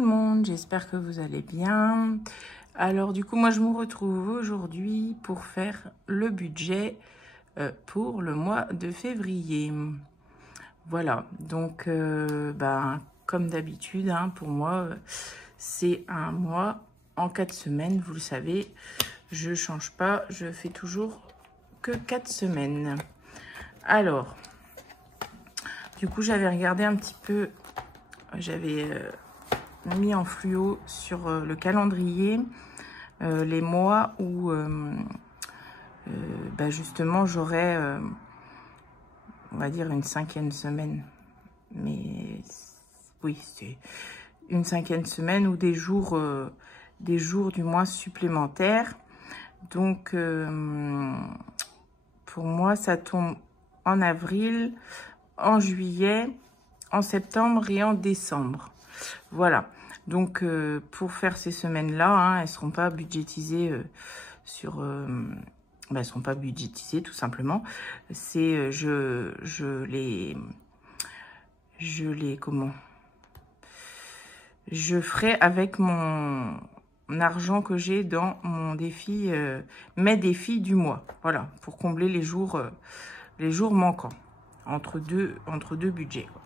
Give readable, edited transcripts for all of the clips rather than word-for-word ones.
le monde, j'espère que vous allez bien. Alors du coup, moi je me retrouve aujourd'hui pour faire le budget pour le mois de février. Voilà, donc comme d'habitude, hein, pour moi, c'est un mois en 4 semaines, vous le savez. Je change pas, je fais toujours que 4 semaines. Alors, du coup, j'avais regardé un petit peu, j'avais mis en fluo sur le calendrier les mois où justement j'aurai, on va dire, une 5e semaine. Mais oui, c'est une 5e semaine ou des jours du mois supplémentaires. Donc, pour moi, ça tombe en avril, en juillet, en septembre et en décembre. Voilà. Donc, pour faire ces semaines-là, hein, elles ne seront pas budgétisées elles seront pas budgétisées, tout simplement. C'est, je ferai avec mon argent que j'ai dans mon défi, mes défis du mois. Voilà, pour combler les jours manquants entre deux budgets, quoi.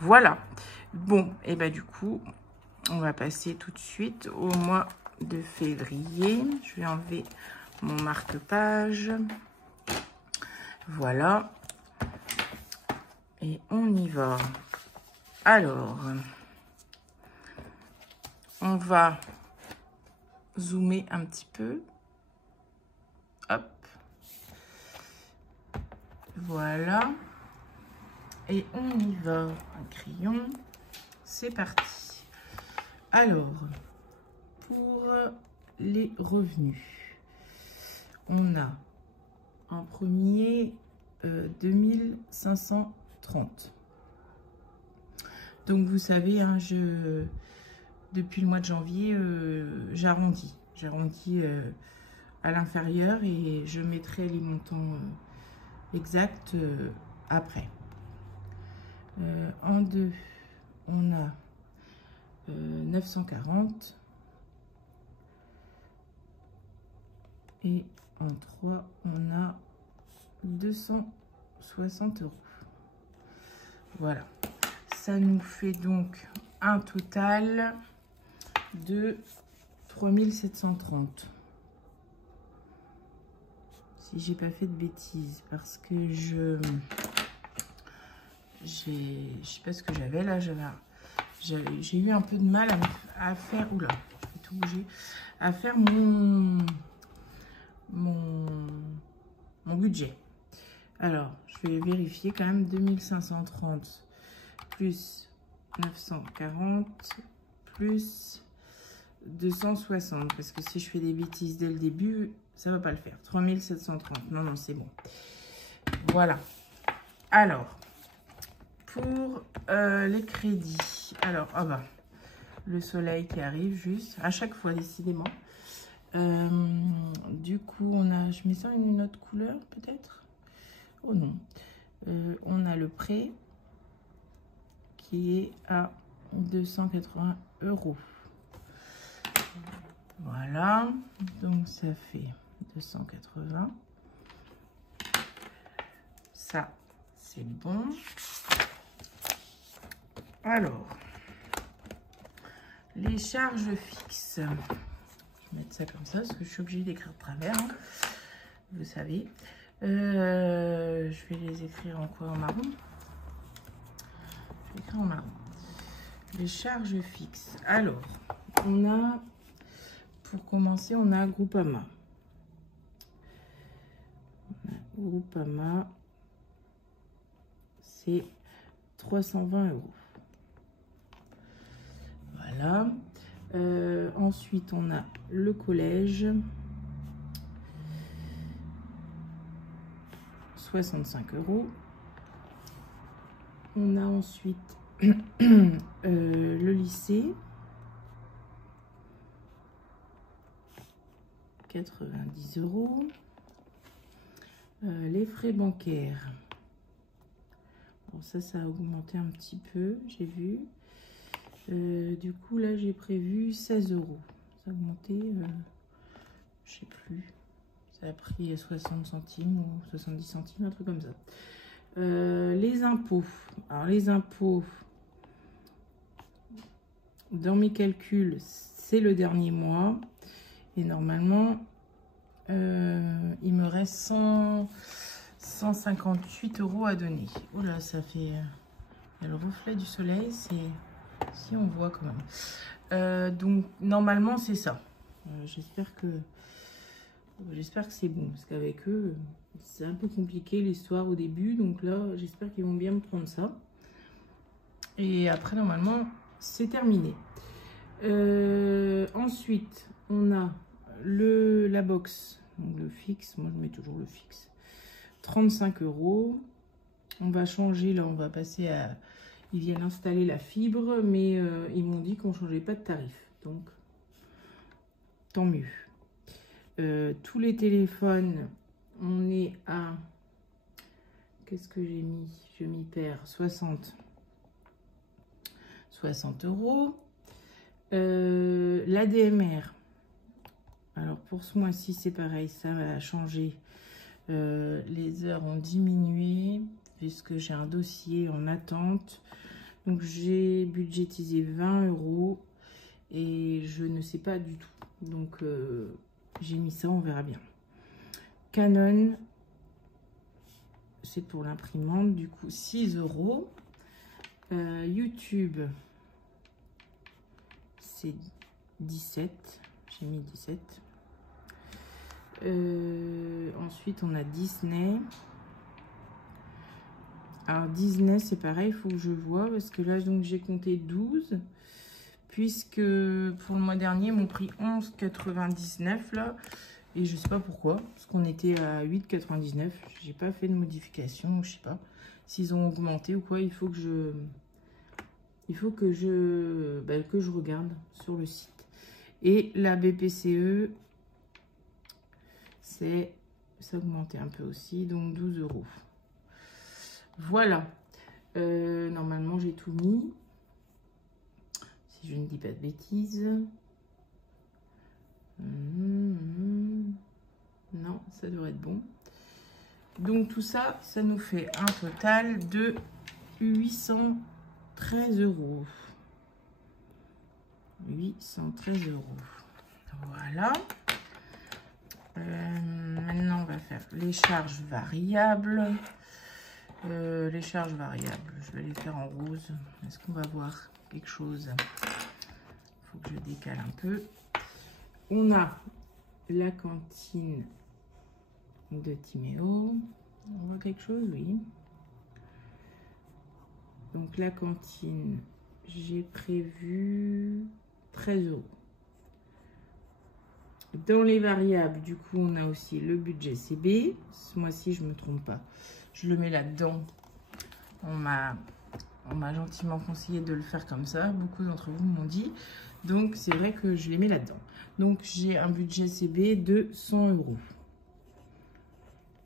Voilà. Bon, et du coup, on va passer tout de suite au mois de février. Je vais enlever mon marque-page. Voilà. Et on y va. Alors, on va zoomer un petit peu. Hop. Voilà. Et on y va. Un crayon. C'est parti. Alors, pour les revenus, on a en premier 2530. Donc, vous savez, hein, depuis le mois de janvier, j'arrondis. J'arrondis à l'inférieur et je mettrai les montants exacts après. En 2, on a 940. Et en 3, on a 260 €. Voilà. Ça nous fait donc un total de 3730. Si j'ai pas fait de bêtises, parce que je sais pas ce que j'avais là, j'ai eu un peu de mal à faire, oula, je vais tout bouger, à faire mon budget. Alors, je vais vérifier quand même. 2530 plus 940 plus 260, parce que si je fais des bêtises dès le début, ça va pas le faire. 3730, non, c'est bon. Voilà. Alors, pour les crédits, alors, le soleil qui arrive juste, à chaque fois, décidément. Du coup, on a, je mets ça une autre couleur, peut-être? Oh non. On a le prêt qui est à 280 €. Voilà. Donc, ça fait 280. Ça, c'est bon. Alors, les charges fixes. Je vais mettre ça comme ça, parce que je suis obligée d'écrire de travers, hein, vous savez. Je vais les écrire en quoi? En marron? Je vais écrire en marron. Les charges fixes. Alors, on a, pour commencer, on a Groupama. Groupama, c'est 320 €. Voilà. Ensuite, on a le collège. 65 €. On a ensuite le lycée. 90 €. Les frais bancaires. Bon, ça a augmenté un petit peu, j'ai vu. Du coup, là, j'ai prévu 16 €. Ça a augmenté, je sais plus. Ça a pris 60 centimes ou 70 centimes, un truc comme ça. Les impôts. Alors, les impôts, dans mes calculs, c'est le dernier mois. Et normalement, il me reste 158 € à donner. Oh là, ça fait... Il y a le reflet du soleil, c'est... Si on voit quand même. Donc, normalement, c'est ça. J'espère que c'est bon. Parce qu'avec eux, c'est un peu compliqué l'histoire au début. Donc là, j'espère qu'ils vont bien me prendre ça. Et après, normalement, c'est terminé. Ensuite, on a la box. Donc le fixe. Moi, je mets toujours le fixe. 35 €. On va changer. Là, on va passer à... Ils viennent installer la fibre, mais ils m'ont dit qu'on ne changeait pas de tarif. Donc, tant mieux. Tous les téléphones, on est à... Qu'est-ce que j'ai mis? Je m'y perds. 60 €. L'ADMR. Alors, pour ce mois-ci, c'est pareil. Ça va changer. Les heures ont diminué puisque j'ai un dossier en attente. Donc, j'ai budgétisé 20 € et je ne sais pas du tout. Donc, j'ai mis ça, on verra bien. Canon, c'est pour l'imprimante, du coup, 6 €. YouTube, c'est 17. J'ai mis 17. Ensuite, on a Disney. Alors, Disney, c'est pareil, il faut que je vois, parce que là, donc j'ai compté 12, puisque pour le mois dernier, m'ont pris 11,99 là, et je sais pas pourquoi, parce qu'on était à 8,99. J'ai pas fait de modification, je sais pas s'ils ont augmenté ou quoi. Il faut que je regarde sur le site. Et la BPCE, ça a augmenté un peu aussi, donc 12 €. Voilà. Normalement, j'ai tout mis. Si je ne dis pas de bêtises. Non, ça devrait être bon. Donc, tout ça, ça nous fait un total de 813 €. 813 €. Voilà. Maintenant, on va faire les charges variables. Les charges variables, je vais les faire en rose. Est-ce qu'on va voir quelque chose? Il faut que je décale un peu. On a la cantine de Timéo. On voit quelque chose? Oui. Donc la cantine, j'ai prévu 13 €. Dans les variables, du coup, on a aussi le budget CB. Ce mois-ci, je ne me trompe pas. Je le mets là-dedans. On m'a gentiment conseillé de le faire comme ça. Beaucoup d'entre vous m'ont dit. Donc, c'est vrai que je les mets là-dedans. Donc, j'ai un budget CB de 100 €.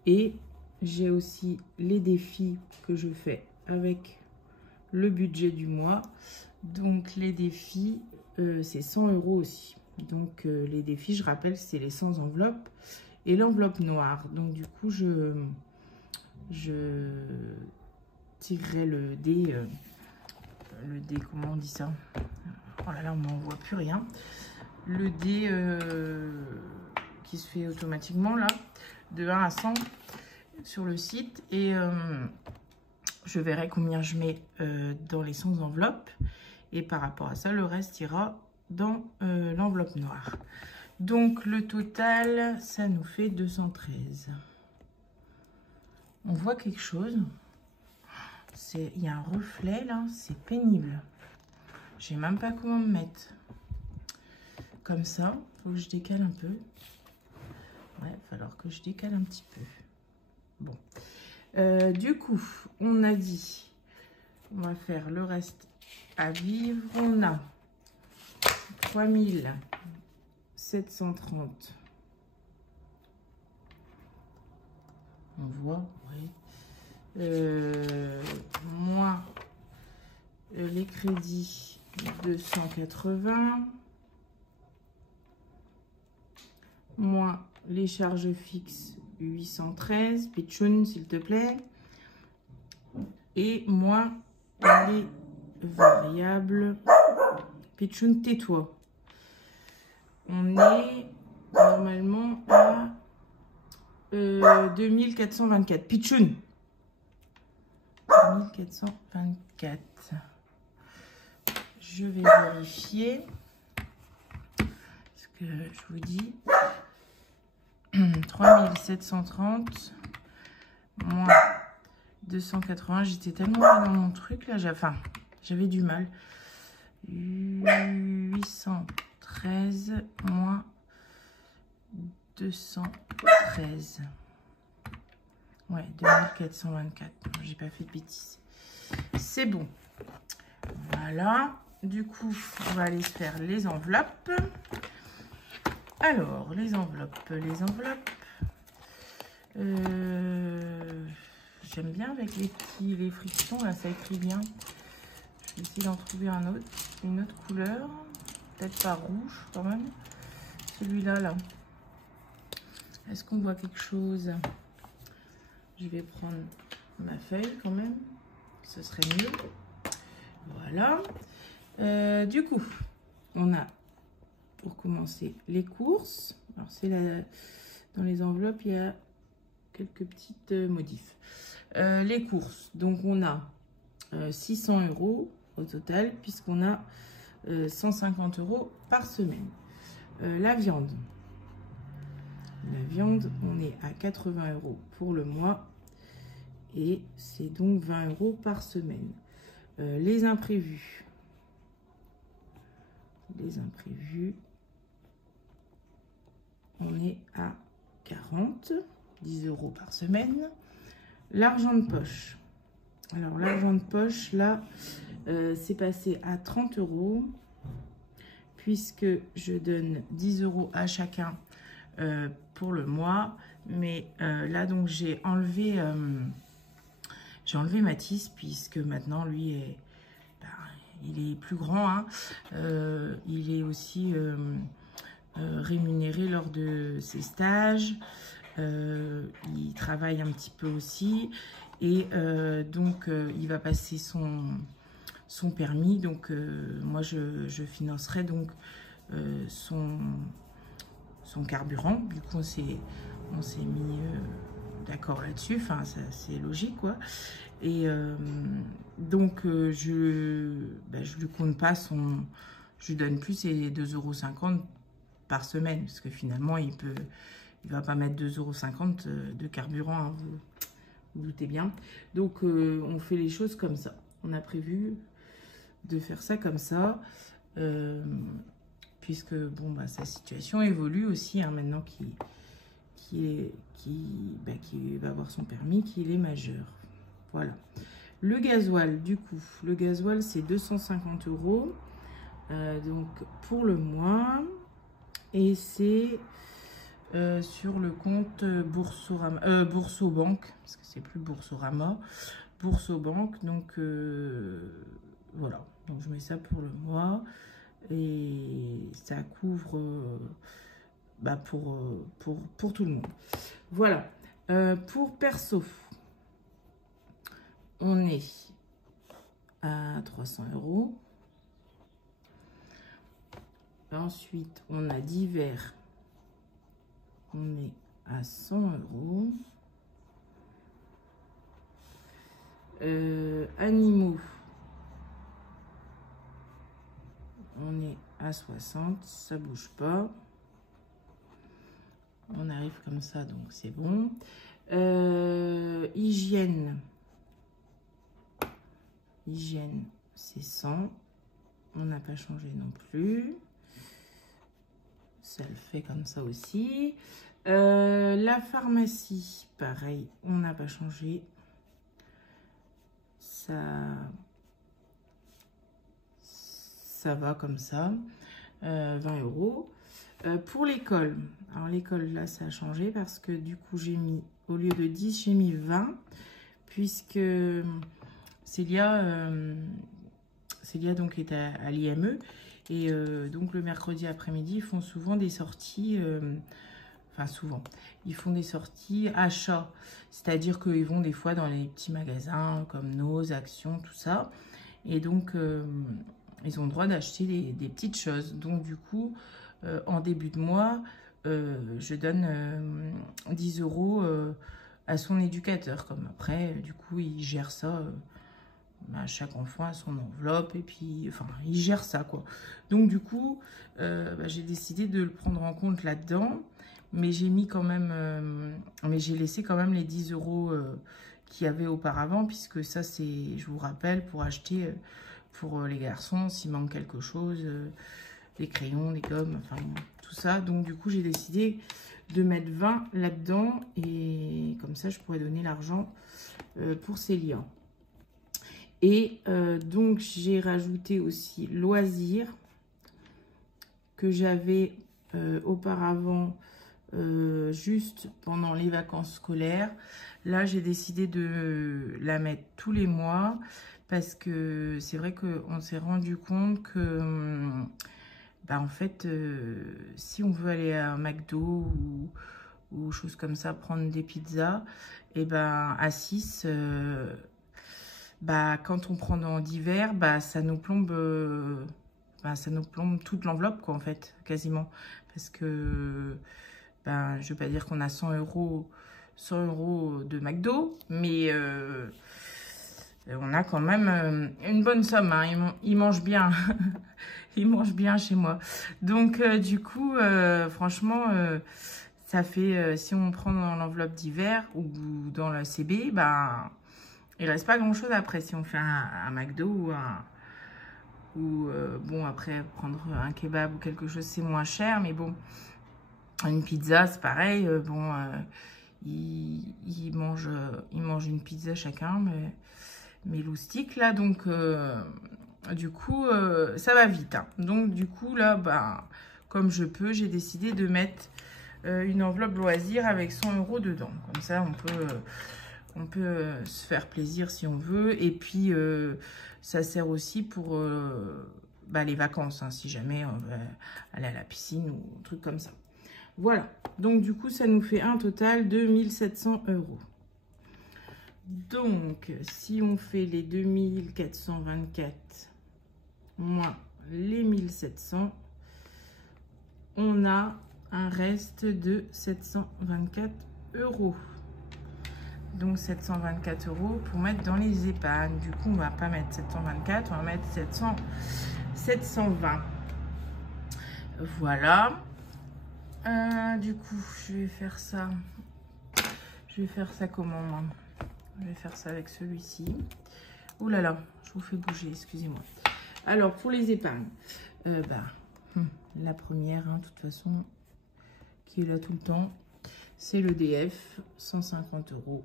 Et j'ai aussi les défis que je fais avec le budget du mois. Donc, les défis, c'est 100 € aussi. Donc, les défis, je rappelle, c'est les 100 enveloppes et l'enveloppe noire. Donc, du coup, je tirerai le dé, comment on dit ça? Oh là là, on n'en voit plus rien. Le dé qui se fait automatiquement, là, de 1 à 100 sur le site. Et je verrai combien je mets dans les 100 enveloppes. Et par rapport à ça, le reste ira dans l'enveloppe noire. Donc, le total, ça nous fait 213. On voit quelque chose. Il y a un reflet là, c'est pénible. Je sais même pas comment me mettre. Comme ça, faut que je décale un peu. Ouais, il va falloir que je décale un petit peu. Bon. Du coup, on a dit, on va faire le reste à vivre. On a 3730. On voit, oui. Moins les crédits 280 moins les charges fixes 813, pitchoun s'il te plaît, et moins les variables, pitchoun tais-toi. On est normalement à 2424, pitchoun 2424. Je vais vérifier ce que je vous dis. 3730 moins 280. J'étais tellement dans mon truc là, j'avais du mal. 813 moins 213. Ouais, 2424. J'ai pas fait de bêtises. C'est bon. Voilà. Du coup, on va aller se faire les enveloppes. Alors, les enveloppes. J'aime bien avec les frictions, là, ça écrit bien. Je vais essayer d'en trouver une autre couleur. Peut-être pas rouge, quand même. Celui-là, là. Est-ce qu'on voit quelque chose? Je vais prendre ma feuille, quand même. Ce serait mieux. Voilà. Du coup, on a, pour commencer, les courses. Alors, dans les enveloppes, il y a quelques petites modifs. Les courses, donc on a 600 € au total, puisqu'on a 150 € par semaine. La viande, on est à 80 € pour le mois, et c'est donc 20 € par semaine. Les imprévus, on est à 10 € par semaine. L'argent de poche. Alors, l'argent de poche, là, c'est passé à 30 €, puisque je donne 10 € à chacun pour le mois. Mais là, donc, j'ai enlevé Mathis, puisque maintenant, lui, il est plus grand. Hein. Il est aussi rémunéré lors de ses stages. Il travaille un petit peu aussi. Et donc, il va passer son permis. Donc, moi, je financerai donc son carburant. Du coup, on s'est mis d'accord là-dessus. Enfin, c'est logique, quoi. Et donc, je lui compte pas je lui donne plus ses 2,50 € par semaine. Parce que finalement, il va pas mettre 2,50 € de carburant, hein, vous doutez bien. Donc, on fait les choses comme ça. On a prévu de faire ça comme ça. Puisque, bon, sa situation évolue aussi, hein, maintenant qu'il va avoir son permis, qu'il est majeur. Voilà. Le gasoil, du coup, c'est 250 €. Donc, pour pour le mois. Et c'est sur le compte Boursorama, parce que c'est plus Boursorama, Boursobank. Donc, voilà. Donc, je mets ça pour le mois. Et ça couvre pour tout le monde. Voilà. Pour perso, on est à 300 €. Ensuite, on a divers. On est à 100 €. Animaux. On est à 60, ça bouge pas. On arrive comme ça, donc c'est bon. Hygiène, c'est 100. On n'a pas changé non plus. Ça le fait comme ça aussi. La pharmacie, pareil, on n'a pas changé. Ça va comme ça. 20 €. Pour l'école, alors l'école là ça a changé parce que du coup j'ai mis, au lieu de 10 j'ai mis 20, puisque Célia Célia donc est à l'IME. Et donc le mercredi après-midi, ils font souvent des sorties, enfin souvent, ils font des sorties achats. C'est-à-dire qu'ils vont des fois dans les petits magasins comme Nos, Action, tout ça. Et donc, ils ont le droit d'acheter des petites choses. Donc du coup, en début de mois, je donne 10 € à son éducateur. Comme après, du coup, il gère ça. Chaque enfant a son enveloppe et puis, enfin, il gère ça, quoi. Donc, du coup, j'ai décidé de le prendre en compte là-dedans. Mais j'ai mis quand même, mais j'ai laissé quand même les 10 € qu'il y avait auparavant, puisque ça, c'est, je vous rappelle, pour acheter pour les garçons, s'il manque quelque chose, des crayons, des gommes, enfin, tout ça. Donc, du coup, j'ai décidé de mettre 20 là-dedans et comme ça, je pourrais donner l'argent pour Célia. Et donc, j'ai rajouté aussi loisirs que j'avais auparavant juste pendant les vacances scolaires. Là, j'ai décidé de la mettre tous les mois parce que c'est vrai qu'on s'est rendu compte que, en fait, si on veut aller à un McDo ou choses comme ça, prendre des pizzas, et à 6... quand on prend dans d'hiver, ça nous plombe toute l'enveloppe, quoi, en fait, quasiment. Parce que, je vais pas dire qu'on a 100 € de McDo, mais on a quand même une bonne somme, hein. Ils mangent bien. Ils mangent bien chez moi. Donc, du coup, franchement, ça fait, si on prend dans l'enveloppe d'hiver ou dans la CB, il reste pas grand chose après si on fait un McDo bon, après prendre un kebab ou quelque chose, c'est moins cher, mais bon, une pizza c'est pareil. Bon, ils mangent une pizza chacun, mais loustiques là, donc du coup ça va vite, hein. Donc du coup là, comme je peux, j'ai décidé de mettre une enveloppe loisir avec 100 € dedans. Comme ça on peut se faire plaisir si on veut. Et puis, ça sert aussi pour les vacances, hein, si jamais on veut aller à la piscine ou un truc comme ça. Voilà. Donc, du coup, ça nous fait un total de 1 700 €. Donc, si on fait les 2424 moins les 1700, on a un reste de 724 €. Donc 724 € pour mettre dans les épargnes. Du coup, on va pas mettre 724, on va mettre 720. Voilà. Du coup, je vais faire ça. Je vais faire ça comment, moi? Je vais faire ça avec celui-ci. Ouh là là, je vous fais bouger, excusez-moi. Alors, pour les épargnes, la première, hein, de toute façon, qui est là tout le temps, c'est l'EDF, 150 €.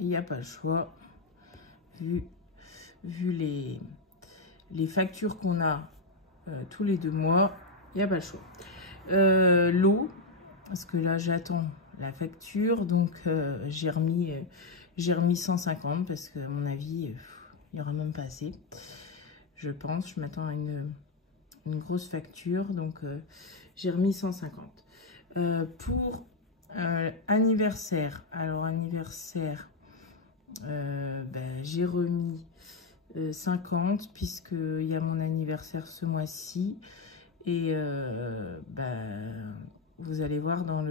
Il n'y a pas le choix, vu les factures qu'on a tous les 2 mois, il n'y a pas le choix. L'eau, parce que là j'attends la facture, donc j'ai remis 150 parce que à mon avis, il n'y aura même pas assez. Je pense, je m'attends à une grosse facture, donc j'ai remis 150. Pour anniversaire, alors anniversaire, j'ai remis 50 puisqu'il y a mon anniversaire ce mois-ci et vous allez voir quand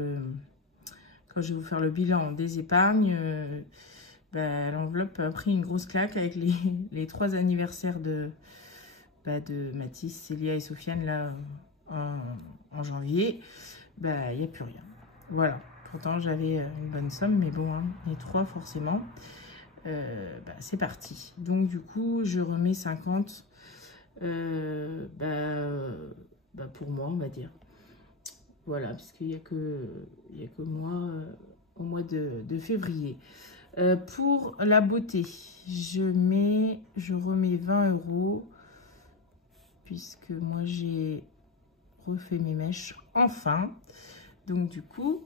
je vais vous faire le bilan des épargnes, l'enveloppe a pris une grosse claque avec les 3 anniversaires de Mathis, Célia et Sofiane là en janvier. Il n'y a plus rien. Voilà. Pourtant, j'avais une bonne somme, mais bon, hein, les 3 forcément. C'est parti. Donc, du coup, je remets 50 pour moi, on va dire. Voilà, puisqu'il n'y a que moi au mois de février. Pour la beauté, je remets 20 €, puisque moi, j'ai refait mes mèches enfin. Donc, du coup,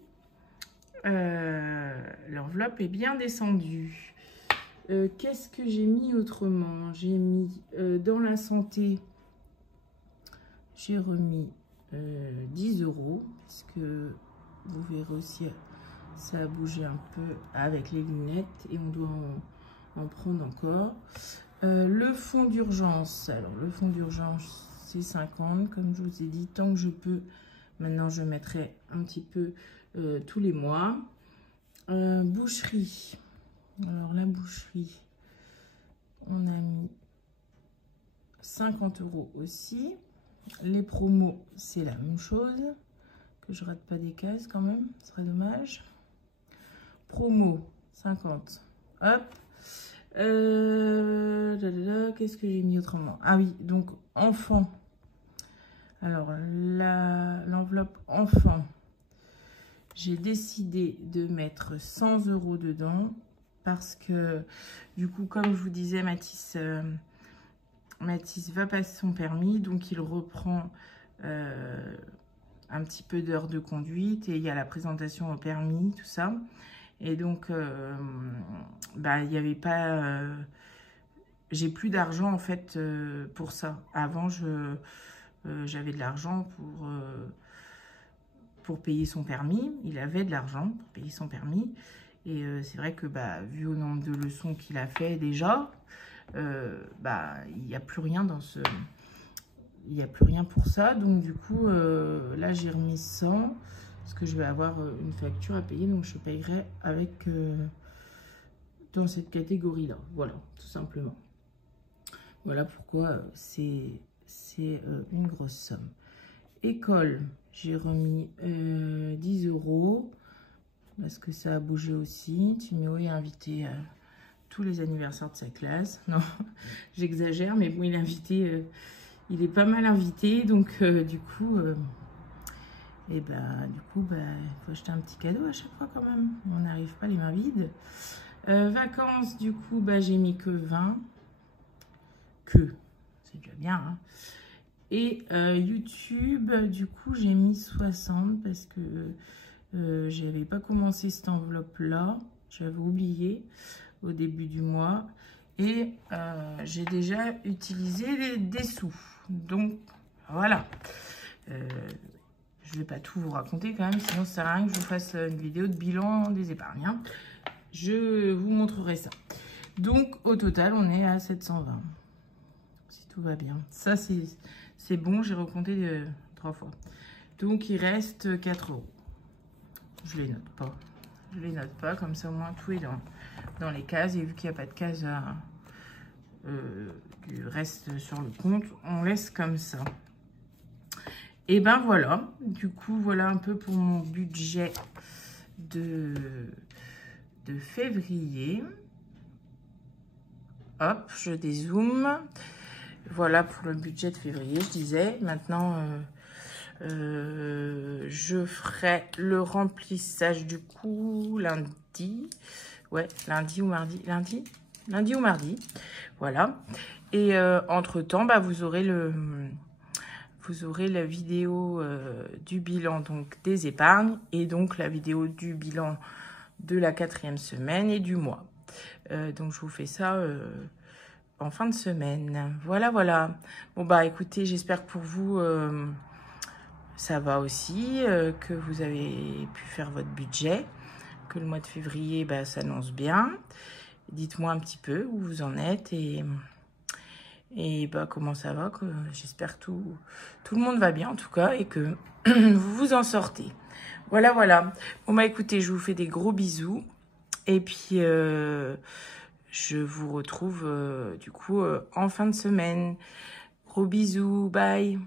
l'enveloppe est bien descendue. Qu'est-ce que j'ai mis autrement? J'ai mis dans la santé, j'ai remis 10 €, parce que vous verrez aussi, ça a bougé un peu avec les lunettes et on doit en prendre encore. Le fonds d'urgence, alors le fonds d'urgence c'est 50, comme je vous ai dit, tant que je peux. Maintenant je mettrai un petit peu tous les mois. Boucherie, alors la boucherie, on a mis 50 € aussi. Les promos, c'est la même chose. Que je rate pas des cases quand même, ce serait dommage. Promo, 50. Hop. Qu'est-ce que j'ai mis autrement? Ah oui, donc enfant. Alors, l'enveloppe enfant, j'ai décidé de mettre 100 € dedans. Parce que, du coup, comme je vous disais, Mathis va passer son permis, donc il reprend un petit peu d'heures de conduite et il y a la présentation au permis, tout ça. Et donc, il n'y avait pas... j'ai plus d'argent en fait pour ça. Avant, j'avais de l'argent pour payer son permis. Il avait de l'argent pour payer son permis. Et c'est vrai que vu au nombre de leçons qu'il a fait déjà, il n'y a plus rien dans ce... Il n'y a plus rien pour ça. Donc du coup, là j'ai remis 100. Parce que je vais avoir une facture à payer. Donc je payerai avec... dans cette catégorie-là. Voilà, tout simplement. Voilà pourquoi c'est une grosse somme. École, j'ai remis 10 € parce que ça a bougé aussi. Timéo est invité à tous les anniversaires de sa classe. Non, j'exagère, mais bon, il est invité, il est pas mal invité, donc du coup, il faut acheter un petit cadeau à chaque fois quand même. On n'arrive pas les mains vides. Vacances, du coup, j'ai mis que 20. C'est déjà bien, hein. Et YouTube, du coup, j'ai mis 60 parce que j'avais pas commencé cette enveloppe-là. J'avais oublié au début du mois. Et j'ai déjà utilisé des sous. Donc, voilà. Je vais pas tout vous raconter quand même, sinon ça sert à rien que je vous fasse une vidéo de bilan des épargnes, hein. Je vous montrerai ça. Donc, au total, on est à 720. Si tout va bien. Ça, c'est bon. J'ai recompté 3 fois. Donc, il reste 4 €. Je les note pas. Je les note pas. Comme ça, au moins, tout est dans les cases. Et vu qu'il n'y a pas de case qui reste sur le compte, on laisse comme ça. Et ben voilà. Du coup, voilà un peu pour mon budget de février. Hop, je dézoome. Voilà pour le budget de février, je disais. Maintenant, je ferai le remplissage du coup lundi. Ouais, lundi ou mardi. Lundi ou mardi. Voilà. Et entre-temps, vous aurez la vidéo du bilan donc des épargnes et donc la vidéo du bilan de la 4e semaine et du mois. Donc, je vous fais ça en fin de semaine. Voilà, voilà. Bon, écoutez, j'espère que pour vous, ça va aussi, que vous avez pu faire votre budget, que le mois de février s'annonce bien. Dites-moi un petit peu où vous en êtes et comment ça va. Que j'espère que tout le monde va bien, en tout cas, et que vous vous en sortez. Voilà, voilà. Bon, écoutez, je vous fais des gros bisous. Et puis, je vous retrouve, du coup, en fin de semaine. Gros bisous. Bye.